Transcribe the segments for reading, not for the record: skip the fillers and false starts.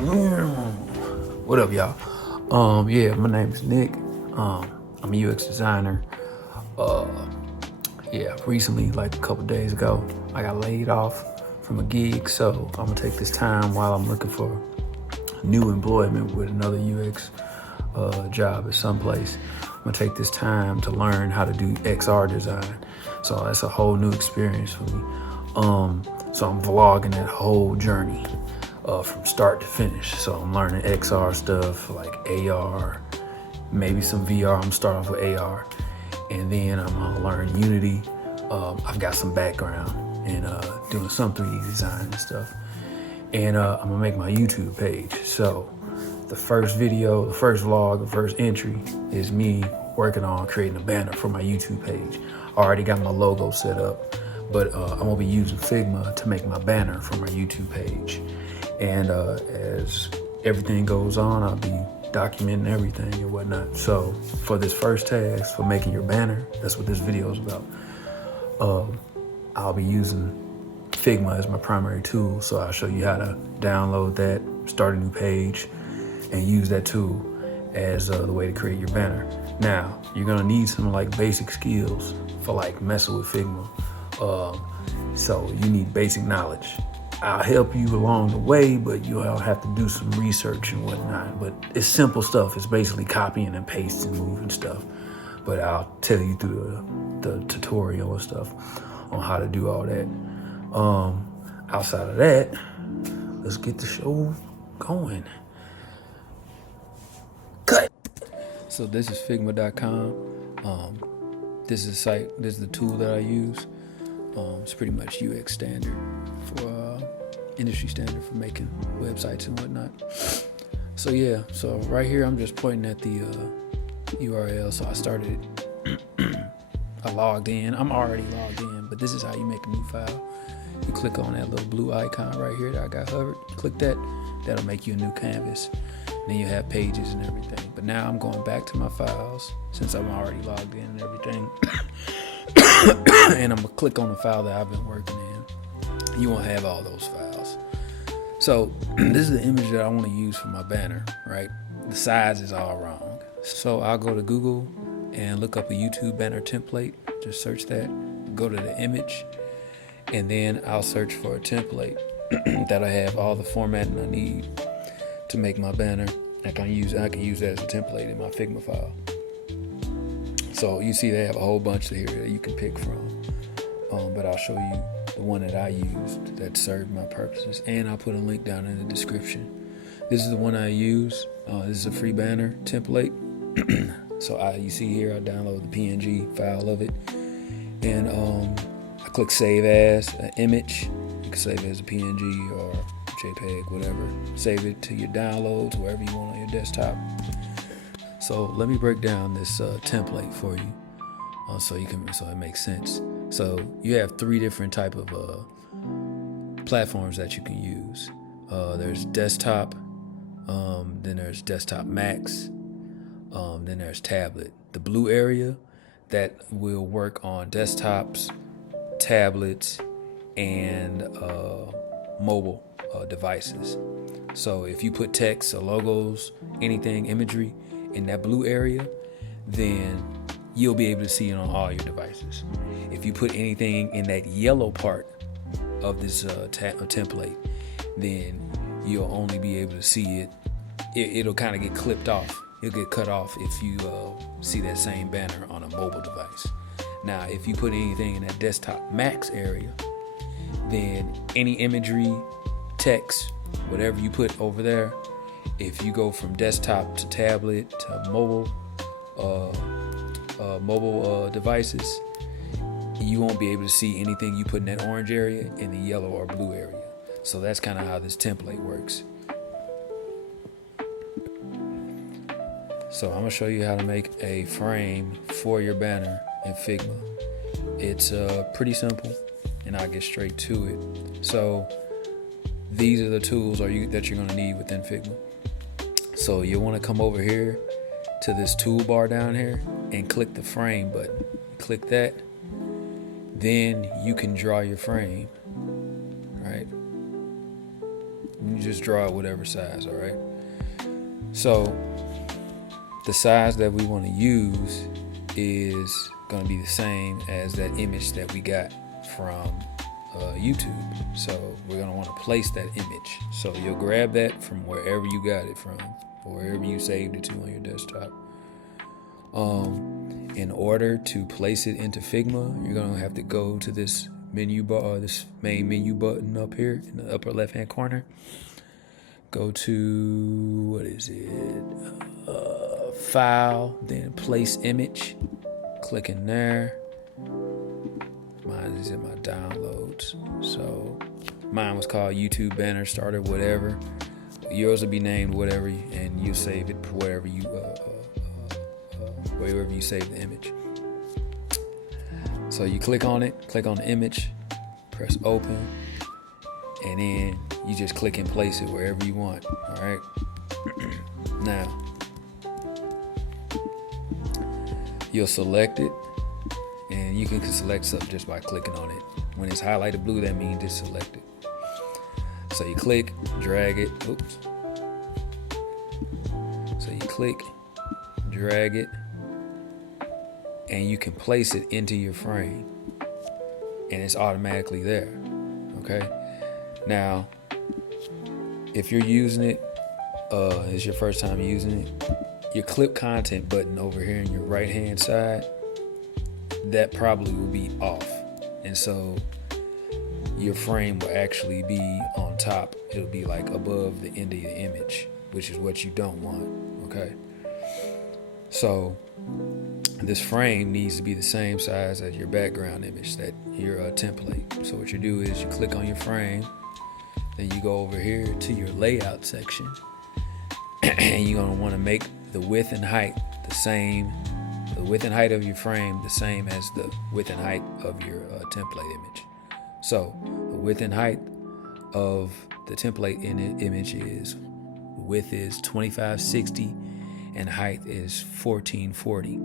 What up, y'all? Yeah, my name is Nick. I'm a UX designer. Uh, yeah, recently, like a couple days ago, I got laid off from a gig, so I'm gonna take this time while I'm looking for new employment with another UX job at some place. I'm gonna take this time to learn how to do XR design. So that's a whole new experience for me. So I'm vlogging that whole journey from start to finish. So I'm learning XR stuff like AR, maybe some VR. I'm starting off with AR, and then I'm gonna learn Unity. I've got some background in doing some 3D design and stuff, and I'm gonna make my YouTube page. So the first video, the first vlog, the first entry is me working on creating a banner for my YouTube page. I already got my logo set up, but I'm gonna be using Figma to make my banner for my YouTube page. And as everything goes on, I'll be documenting everything and whatnot. So for this first task, for making your banner, that's what this video is about. I'll be using Figma as my primary tool. So I'll show you how to download that, start a new page, and use that tool as the way to create your banner. Now, you're gonna need some like basic skills for like messing with Figma. So you need basic knowledge. I'll help you along the way, but you'll have to do some research and whatnot. But it's simple stuff. It's basically copying and pasting, moving stuff. But I'll tell you through the tutorial and stuff on how to do all that. Outside of that, let's get the show going. Cut. So this is Figma.com. This is the site. This is the tool that I use. It's pretty much UX standard for industry standard for making websites and whatnot. So yeah, so right here I'm just pointing at the URL. So I started I logged in. I'm already logged in, but this is how you make a new file. You click on that little blue icon right here that I got hovered. You click that, that'll make you a new canvas. Then you have pages and everything. But now I'm going back to my files since I'm already logged in and everything. And I'm gonna click on the file that I've been working in. You won't have all those files. So this is the image that I want to use for my banner, right? The size is all wrong. So I'll go to Google and look up a YouTube banner template. Just search that, go to the image, and then I'll search for a template that'll have all the formatting I need to make my banner. I can use that as a template in my Figma file. So you see they have a whole bunch here that you can pick from. But I'll show you the one that I used that served my purposes. And I'll put a link down in the description. This is the one I use. This is a free banner template. So you see here, I download the PNG file of it. And I click save as an image. You can save it as a PNG or JPEG, whatever. Save it to your downloads, wherever you want on your desktop. So let me break down this template for you, so it makes sense. So you have three different type of platforms that you can use. There's desktop, then there's desktop max, then there's tablet. The blue area that will work on desktops, tablets, and mobile devices. So if you put text or logos, anything, imagery in that blue area, then you'll be able to see it on all your devices. If you put anything in that yellow part of this template, then you'll only be able to see it. It'll kind of get clipped off. It'll get cut off if you see that same banner on a mobile device. Now, if you put anything in that desktop max area, then any imagery, text, whatever you put over there, if you go from desktop to tablet to mobile devices, you won't be able to see anything you put in that orange area in the yellow or blue area. So that's kind of how this template works. So I'm gonna show you how to make a frame for your banner in Figma. It's pretty simple, and I'll get straight to it. So these are the tools that you're gonna need within Figma. So you wanna come over here to this toolbar down here and click the frame button. Click that, then you can draw your frame, right? You just draw it whatever size, all right? So the size that we want to use is going to be the same as that image that we got from YouTube. So we're going to want to place that image. So you'll grab that from wherever you got it from, or wherever you saved it to on your desktop. In order to place it into Figma, you're going to have to go to this menu bar, this main menu button up here in the upper left hand corner. Go to, what is it? File, then place image. Click in there. Mine is in my downloads. So mine was called YouTube banner starter, whatever. Yours will be named whatever, and you save it wherever you save the image. So you click on it, click on the image, press open, and then you just click and place it wherever you want. All right. Now you'll select it, and you can select something just by clicking on it. When it's highlighted blue, that means it's selected. So you click, drag it. Oops. So you click, drag it, and you can place it into your frame, and it's automatically there. Okay. Now, if you're using it, it's your first time using it, your clip content button over here in your right hand side, that probably will be off, and so your frame will actually be on top. It'll be like above the end of the image, which is what you don't want. Okay. So this frame needs to be the same size as your background image, that your template. So what you do is you click on your frame, then you go over here to your layout section, and you're going to want to make the width and height the same, the width and height of your frame the same as the width and height of your template image. So the width and height of the template image is, width is 2560 and height is 1440.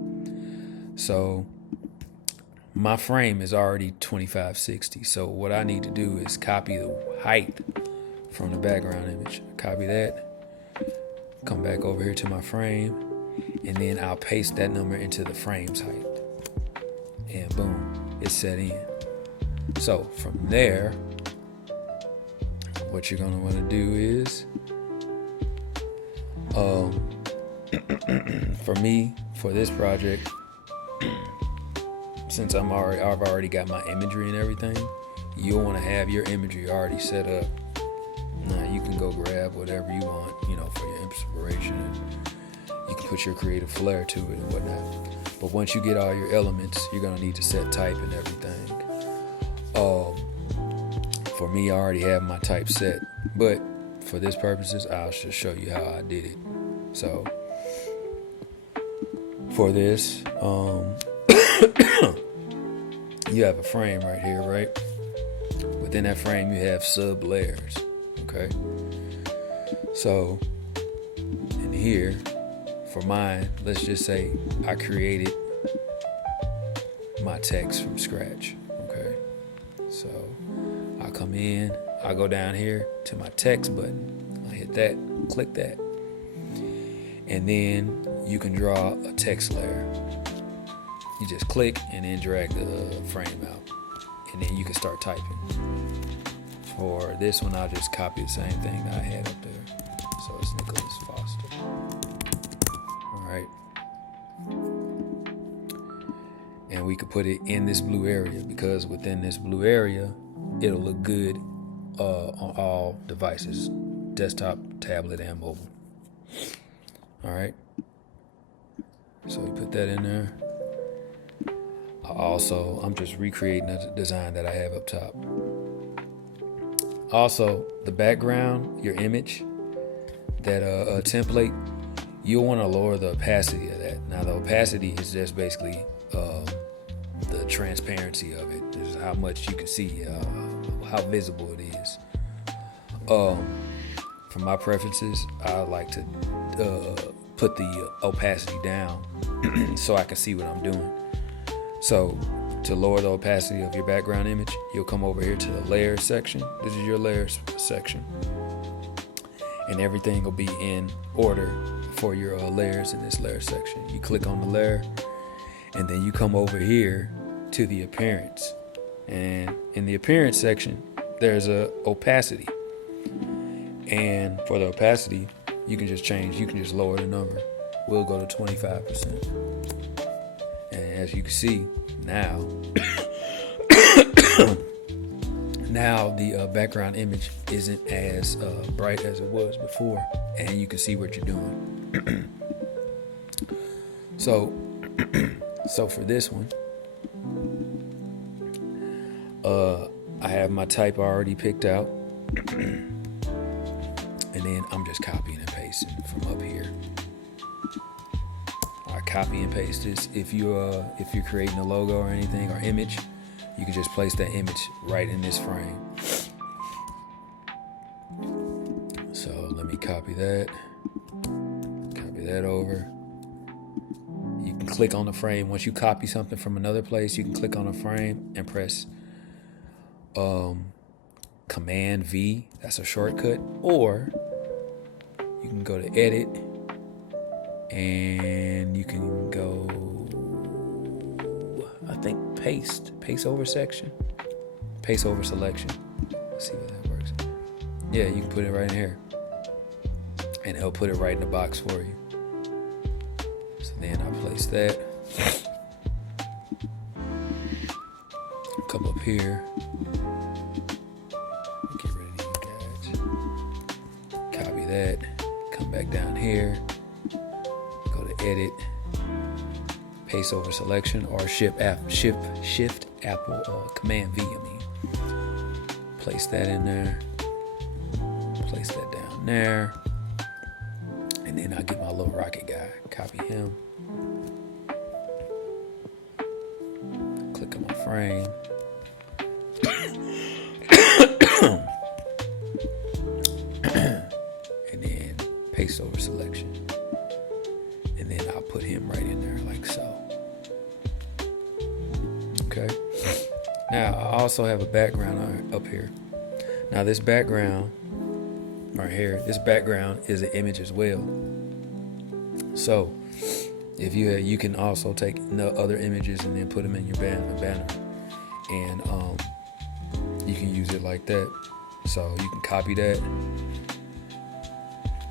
So my frame is already 2560. So what I need to do is copy the height from the background image. Copy that, come back over here to my frame, and then I'll paste that number into the frame's height. And boom, it's set in. So from there, what you're gonna wanna do is, for me, for this project, since I've already got my imagery and everything, you'll want to have your imagery already set up. Now you can go grab whatever you want, for your inspiration. You can put your creative flair to it and whatnot. But once you get all your elements, you're gonna need to set type and everything. For me, I already have my type set, but for this purposes, I'll just show you how I did it. So for this, you have a frame right here, right? Within that frame, you have sub layers, okay? So in here, for mine, let's just say I created my text from scratch, okay? So I'll come in, I'll go down here to my text button. I hit that, click that. And then you can draw a text layer. You just click and then drag the frame out. And then you can start typing. For this one, I'll just copy the same thing that I had up there. So it's Nicholas Foster. All right. And we could put it in this blue area, because within this blue area, it'll look good on all devices, desktop, tablet, and mobile. All right. So we put that in there. I'm just recreating the design that I have up top. Also, the background, your image, that template, you'll want to lower the opacity of that. Now, the opacity is just basically the transparency of it. This is how much you can see, how visible it is. For my preferences, I like to put the opacity down so I can see what I'm doing. So to lower the opacity of your background image, you'll come over here to the layers section. This is your layers section. and everything will be in order for your layers in this layer section. You click on the layer, and then you come over here to the appearance. And in the appearance section, there's a opacity. And for the opacity, you can just lower the number. We'll go to 25%. And as you can see, now the background image isn't as bright as it was before, and you can see what you're doing. So for this one, I have my type already picked out, and then I'm just copying and pasting from up here. I copy and paste this. If you're creating a logo or anything or image, you can just place that image right in this frame. So let me copy that over. You can click on the frame. Once you copy something from another place, you can click on a frame and press Command V. That's a shortcut. Or you can go to Edit, and you can go, I think, paste over section, paste over selection. Let's see if that works. Yeah, you can put it right in here, and it'll put it right in the box for you. So then I place that. Come up here. Get rid of these guys. Copy that. Come back down here. Go to Edit. Paste over selection, or Shift Apple Command V. Place that in there. Place that down there. And then I get my little rocket guy. Copy him. Click on my frame. And then paste over selection. And then I'll put him right in there like so. Okay. Now I also have a background up here. Now this background right here, this background is an image as well. So if you can also take other images and then put them in your banner, and you can use it like that. So you can copy that,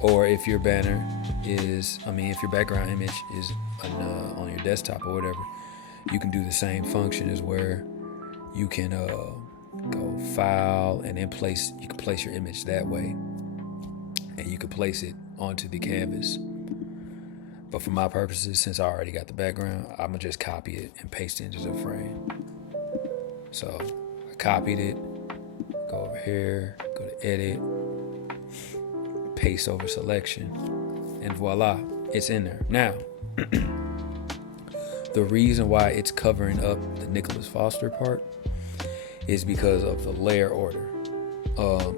or if your banner is, if your background image is on your desktop or whatever, you can do the same function as where you can go File and then you can place your image that way, and you can place it onto the canvas. But for my purposes, since I already got the background, I'm gonna just copy it and paste it into the frame. So I copied it, go over here, go to Edit, paste over selection, and voila, it's in there. Now, the reason why it's covering up the Nicholas Foster part is because of the layer order.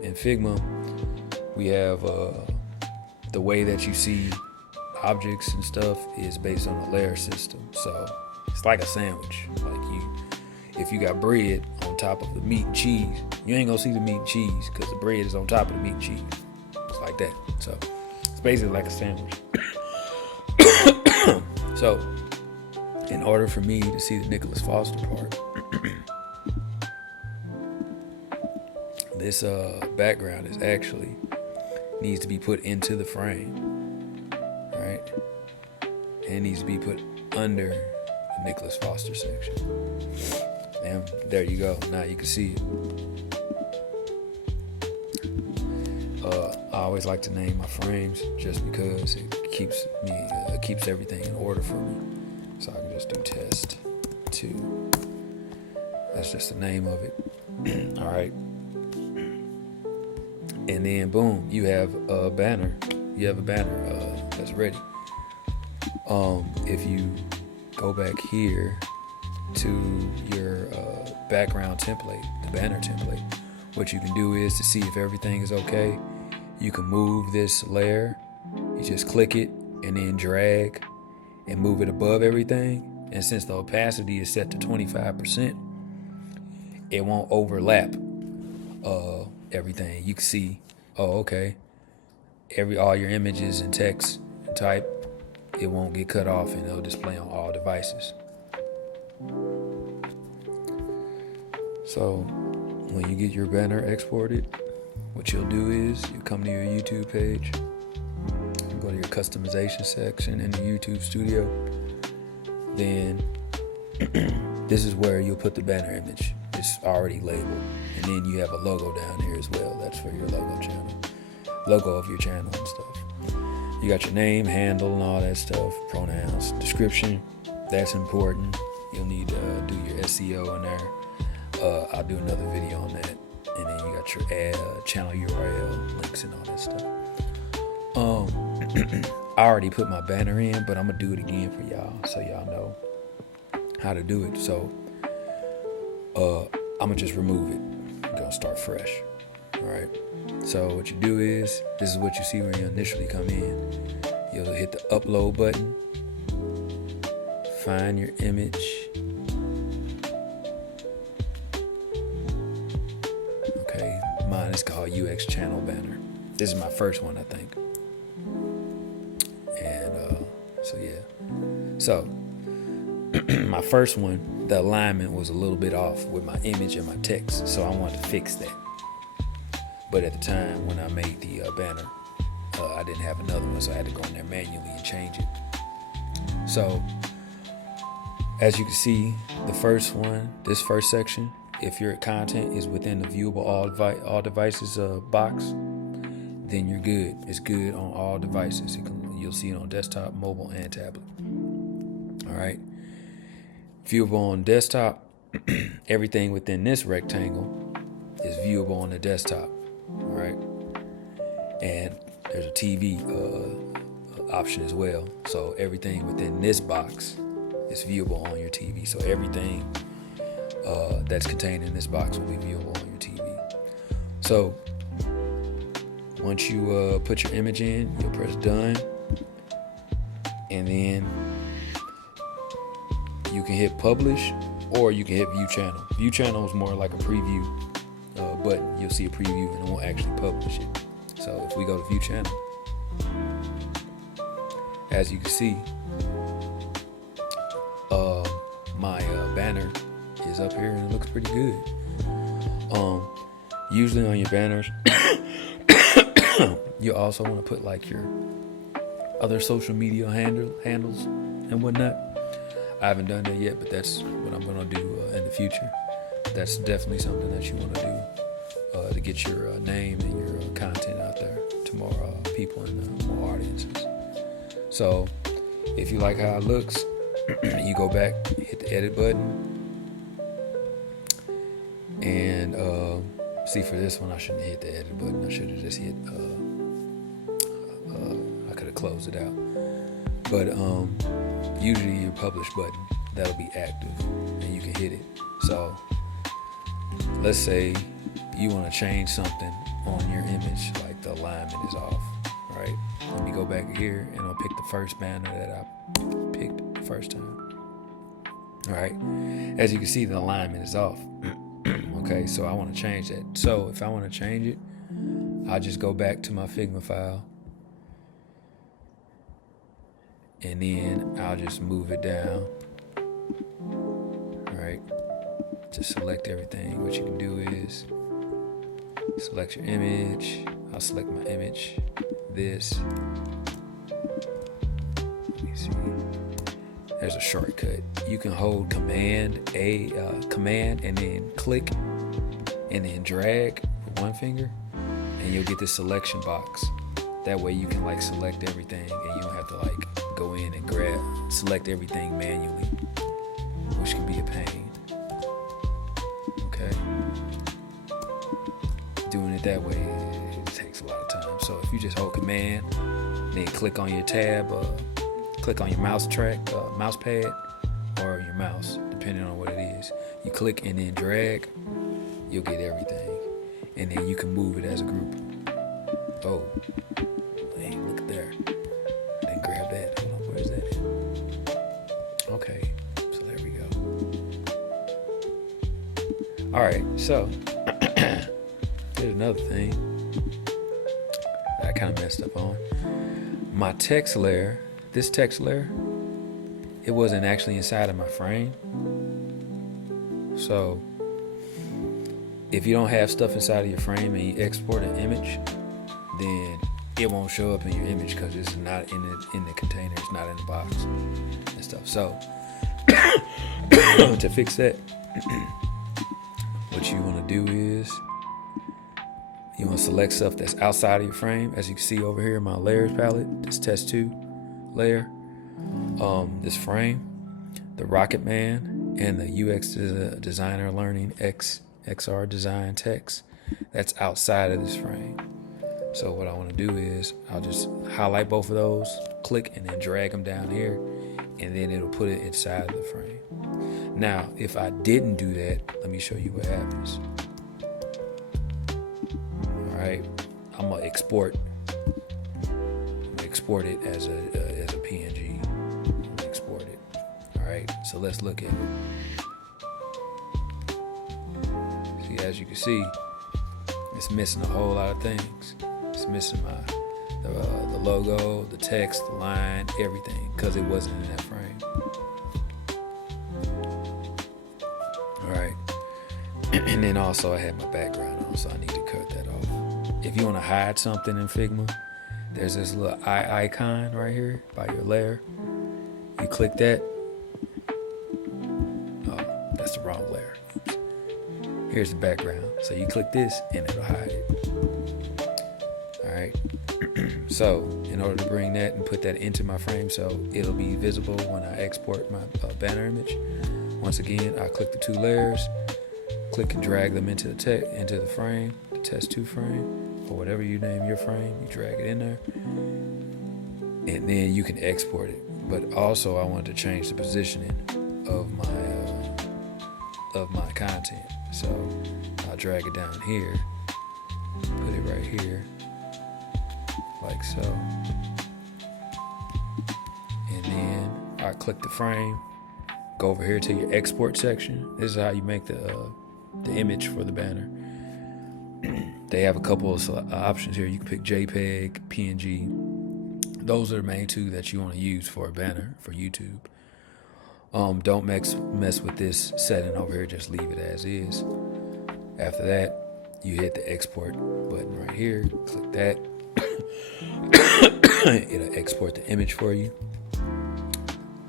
In Figma, we have the way that you see objects and stuff is based on a layer system. So it's like a sandwich. If you got bread on top of the meat and cheese, you ain't gonna see the meat and cheese because the bread is on top of the meat and cheese. It's like that. So it's basically like a sandwich. So in order for me to see the Nicholas Foster part, this background is actually needs to be put into the frame, right? And it needs to be put under the Nicholas Foster section. And there you go. Now you can see it. I always like to name my frames just because it keeps everything in order for me. So I can just do test 2. That's just the name of it. All right. And then boom, you have a banner. You have a banner that's ready. If you go back here to your background template, the banner template, what you can do is, to see if everything is okay, you can move this layer. You just click it and then drag and move it above everything. And since the opacity is set to 25%, it won't overlap everything. You can see, oh, okay, all your images and text and type, it won't get cut off and it'll display on all devices. So when you get your banner exported, what you'll do is you come to your YouTube page, you go to your customization section in the YouTube studio, then this is where you'll put the banner image. It's already labeled, and then you have a logo down here as well. That's for your logo of your channel and stuff. You got your name, handle, and all that stuff, pronouns, description. That's important. You'll need to do your SEO in there. I'll do another video on that. And then you got your channel URL, links, and all that stuff. I already put my banner in, but I'm gonna do it again for y'all so y'all know how to do it. So I'm gonna just remove it. I'm gonna start fresh. All right. So what you do is, this is what you see when you initially come in. You'll hit the upload button, find your image. Okay, mine is called UX Channel Banner. This is my first one, I think. And so yeah. So my first one, the alignment was a little bit off with my image and my text, so I wanted to fix that. But at the time when I made the banner, I didn't have another one, so I had to go in there manually and change it. So as you can see, the first one, this first section, if your content is within the viewable all devices box, then you're good. It's good on all devices. You'll see it on desktop, mobile, and tablet. All right. Viewable on desktop, everything within this rectangle is viewable on the desktop. All right. And there's a TV option as well. So everything within this box is viewable on your TV. So everything that's contained in this box will be viewable on your TV. So once you put your image in, you'll press done, and then you can hit publish, or you can hit view channel. View channel is more like a preview button. You'll see a preview and it won't actually publish it. So if we go to view channel, as you can see, my banner is up here and it looks pretty good. Usually on your banners, you also want to put like your other social media handles and whatnot. I haven't done that yet, but that's what I'm going to do in the future. That's definitely something that you want to do to get your name and your content out there to more people and more audiences. So if you like how it looks, you go back, hit the edit button, and see, for this one I shouldn't hit the edit button. I should have just hit I could have closed it out. But usually your publish button, that'll be active and you can hit it. So let's say you want to change something on your image, like the alignment is off, right? Let me go back here and I'll pick the first banner that I picked the first time. All right, as you can see, the alignment is off. Okay, so I want to change that. So if I want to change it, I'll just go back to my Figma file, and then I'll just move it down. All right, just select everything. What you can do is select your image. I'll select my image, this. Let me see. There's a shortcut. You can hold command and then click and then drag with one finger, and you'll get this selection box. That way you can like select everything and you don't have to like go in and select everything manually, which can be a pain. Okay. Doing it that way, it takes a lot of time. So if you just hold command, then click on your tab, click on your mouse pad, or your mouse, depending on what it is. You click and then drag, you'll get everything. And then you can move it as a group. Oh, hey, look there. Then grab that. Hold on, where is that at? Okay, so there we go. All right, so here's another thing that I kind of messed up on. My text layer, this text layer, it wasn't actually inside of my frame. So if you don't have stuff inside of your frame and you export an image, then it won't show up in your image because it's not in the container, it's not in the box and stuff. So to fix that, what you want to do is you want to select stuff that's outside of your frame. As you can see over here in my layers palette, this test 2 layer, this frame, the Rocket Man, and the UX Designer Learning XR Design text, that's outside of this frame. So what I want to do is I'll just highlight both of those, click, and then drag them down here, and then it'll put it inside of the frame. Now, if I didn't do that, let me show you what happens. All right, I'm gonna export it as a PNG. I'm gonna export it. All right, so let's look at it. See, as you can see, it's missing a whole lot of things. It's missing the logo, the text, the line, everything, because it wasn't in that frame. All right, and then also I had my background on, so I need to cut that off. If you want to hide something in Figma, there's this little eye icon right here by your layer. You click that. Oh, that's the wrong layer. Oops. Here's the background. So you click this and it'll hide it. All right. So in order to bring that and put that into my frame so it'll be visible when I export my banner image, once again, I click the 2 layers, click and drag them into the frame, the test 2 frame, or whatever you name your frame. You drag it in there, and then you can export it. But also, I want to change the positioning of my content. So I'll drag it down here, put it right here, like so, and then I click the frame, go over here to your export section. This is how you make the image for the banner. They have a couple of options here. You can pick JPEG, PNG. Those are the main 2 that you want to use for a banner for YouTube. Don't mess with this setting over here. Just leave it as is. After that, you hit the export button right here. Click that. It'll export the image for you.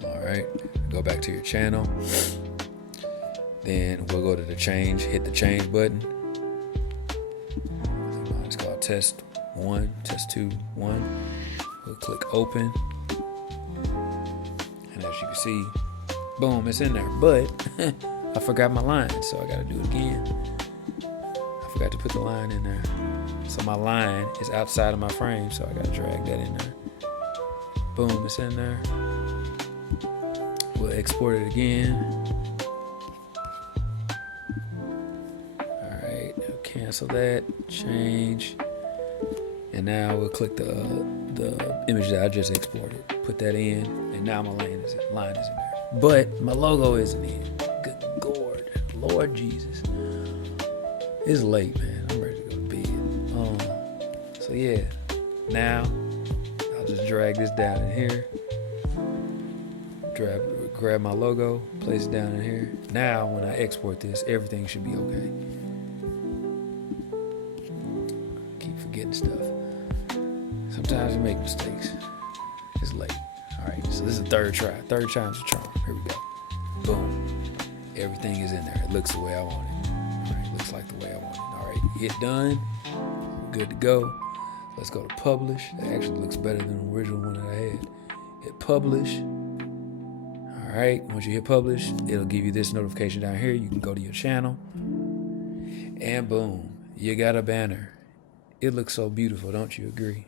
All right. Go back to your channel. Then we'll go to the change. Hit the change button. It's called test 1, test 2, 1. We'll click open. And as you can see, boom, it's in there. But I forgot my line, so I gotta do it again. I forgot to put the line in there. So my line is outside of my frame, so I gotta drag that in there. Boom, it's in there. We'll export it again. All right, cancel that, change. And now we'll click the image that I just exported. Put that in, and now my line is in there. But my logo isn't in. Good Lord Jesus. It's late, man. I'm ready to go to bed. So yeah, now I'll just drag this down in here. Grab my logo, place it down in here. Now when I export this, everything should be okay. Keep forgetting stuff. Sometimes you make mistakes. It's late. All right, so this is the third try. Third time's a charm. Here we go. Boom. Everything is in there. It looks the way I want it. All right, looks like the way I want it. All right, hit done. We're good to go. Let's go to publish. That actually looks better than the original one that I had. Hit publish. All right, once you hit publish, it'll give you this notification down here. You can go to your channel, and boom, you got a banner. It looks so beautiful, don't you agree?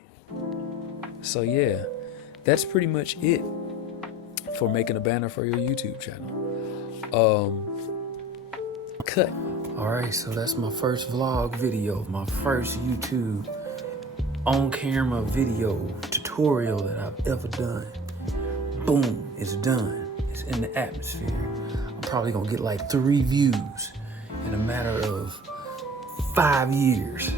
So yeah, that's pretty much it for making a banner for your YouTube channel. Cut. All right, so that's my first vlog video, my first YouTube on-camera video tutorial that I've ever done. Boom, it's done. It's in the atmosphere. I'm probably gonna get like 3 views in a matter of 5 years.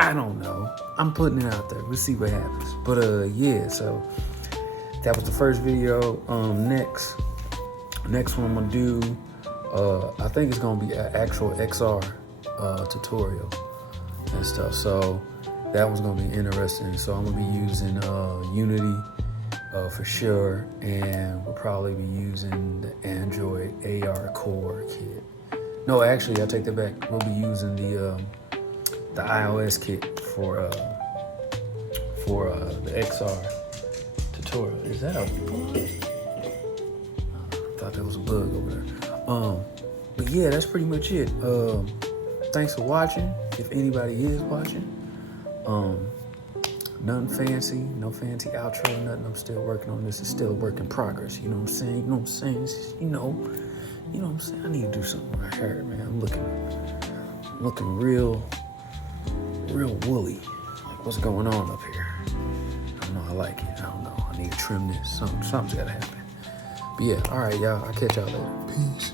I don't know. I'm putting it out there. We'll see what happens. But yeah, so that was the first video. Next one I'm gonna do, I think it's gonna be an actual XR tutorial and stuff. So that one's gonna be interesting. So I'm gonna be using Unity for sure, and we'll probably be using the Android AR Core kit. No, actually, I take that back. We'll be using the iOS kit for the XR tutorial. Is that a bug? I thought that was a bug over there. But yeah, that's pretty much it. Thanks for watching. If anybody is watching, nothing fancy, no fancy outro, nothing. I'm still working on this. It's still a work in progress. You know what I'm saying? You know what I'm saying? It's just, you know what I'm saying? I need to do something with my hair, man. I'm looking real woolly. Like, what's going on up here? I don't know. I like it. I don't know. I need to trim this. Something's gotta happen. But yeah, all right, y'all. I'll catch y'all later. Peace.